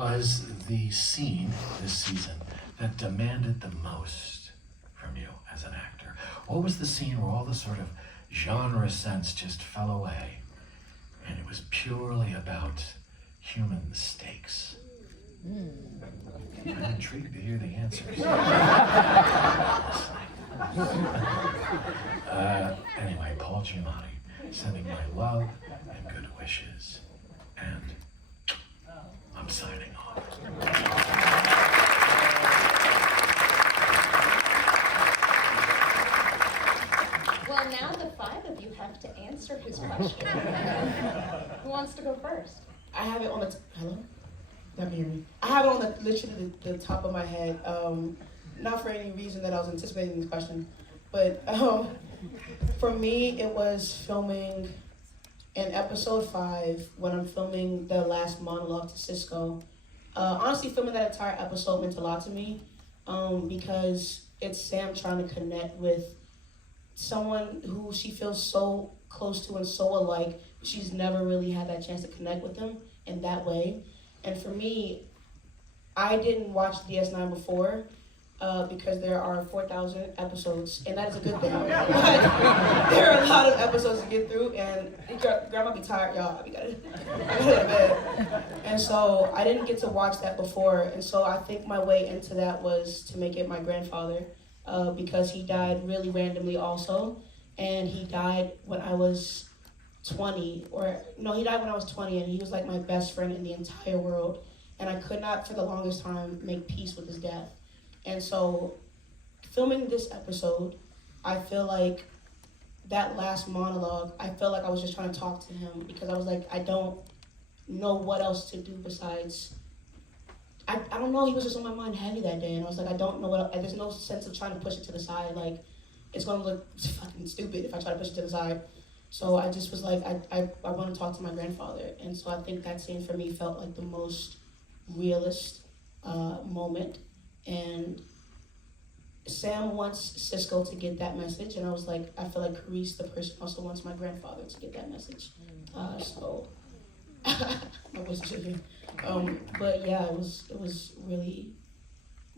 was the scene this season that demanded the most from you as an actor? What was the scene where all the sort of genre sense just fell away and it was purely about human mistakes? I'm intrigued to hear the answers. Anyway, Paul Giamatti, sending my love and good wishes. And I'm signing off. Well, now the five of you have to answer his question. Who wants to go first? I have it on the hello. Not hear me. I have it on literally the top of my head. Not for any reason that I was anticipating this question, but for me it was filming in episode 5 when I'm filming the last monologue to Cisco. Honestly, filming that entire episode meant a lot to me because it's Sam trying to connect with someone who she feels so close to and so alike. She's never really had that chance to connect with them in that way. And for me, I didn't watch DS9 before because there are 4,000 episodes, and that is a good thing. But there are a lot of episodes to get through, and grandma be tired, y'all. I gotta go to bed. And so I didn't get to watch that before, and so I think my way into that was to make it my grandfather because he died really randomly also, and he died when I was 20, he died when I was 20, and he was like my best friend in the entire world, and I could not for the longest time make peace with his death. And so filming this episode, I feel like that last monologue, I felt like I was just trying to talk to him because I was like, I don't know what else to do besides, I don't know, he was just on my mind heavy that day, and I was like, I don't know what, there's no sense of trying to push it to the side, like, it's gonna look fucking stupid if I try to push it to the side. So I just was like, I want to talk to my grandfather. And so I think that scene for me felt like the most realist moment. And Sam wants Cisco to get that message. And I was like, I feel like Kerrice, the person, also wants my grandfather to get that message. So I wasn't joking. But yeah, it was really,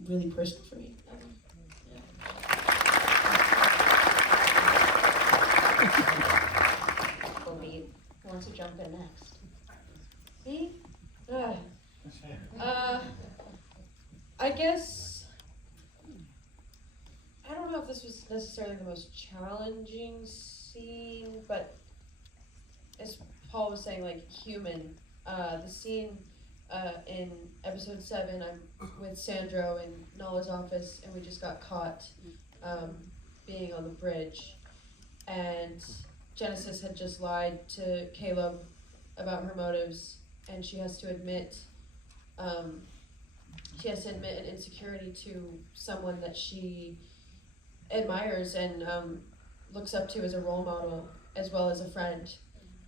really personal for me. Who wants to jump in next? Me? I guess, I don't know if this was necessarily the most challenging scene, but as Paul was saying, like human, the scene in episode 7, I'm with Sandro in Nala's office, and we just got caught being on the bridge, and Genesis had just lied to Caleb about her motives, and she has to admit an insecurity to someone that she admires and looks up to as a role model as well as a friend.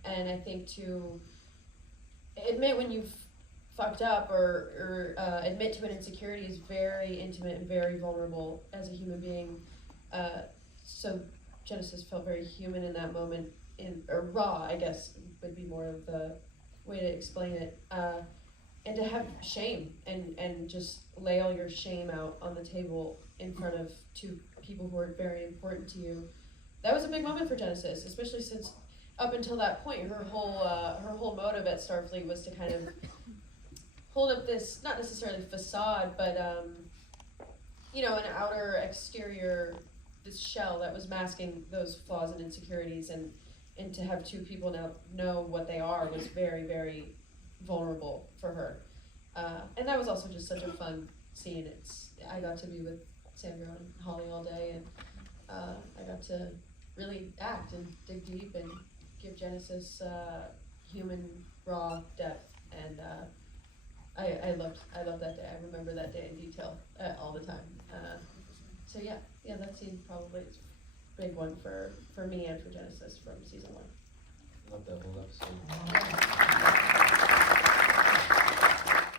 And I think to admit when you've fucked up or admit to an insecurity is very intimate and very vulnerable as a human being. So Genesis felt very human in that moment, or raw, I guess, would be more of the way to explain it. And to have shame and just lay all your shame out on the table in front of two people who are very important to you. That was a big moment for Genesis, especially since up until that point, her whole motive at Starfleet was to kind of hold up this, not necessarily facade, but an outer exterior, this shell that was masking those flaws and insecurities, and to have two people now know what they are was very, very vulnerable for her. And that was also just such a fun scene. I got to be with Sandra and Holly all day, and I got to really act and dig deep and give Genesis human raw depth, and I loved that day. I remember that day in detail all the time. So yeah, that scene probably is a big one for me and for Genesis from season 1. Love that whole episode.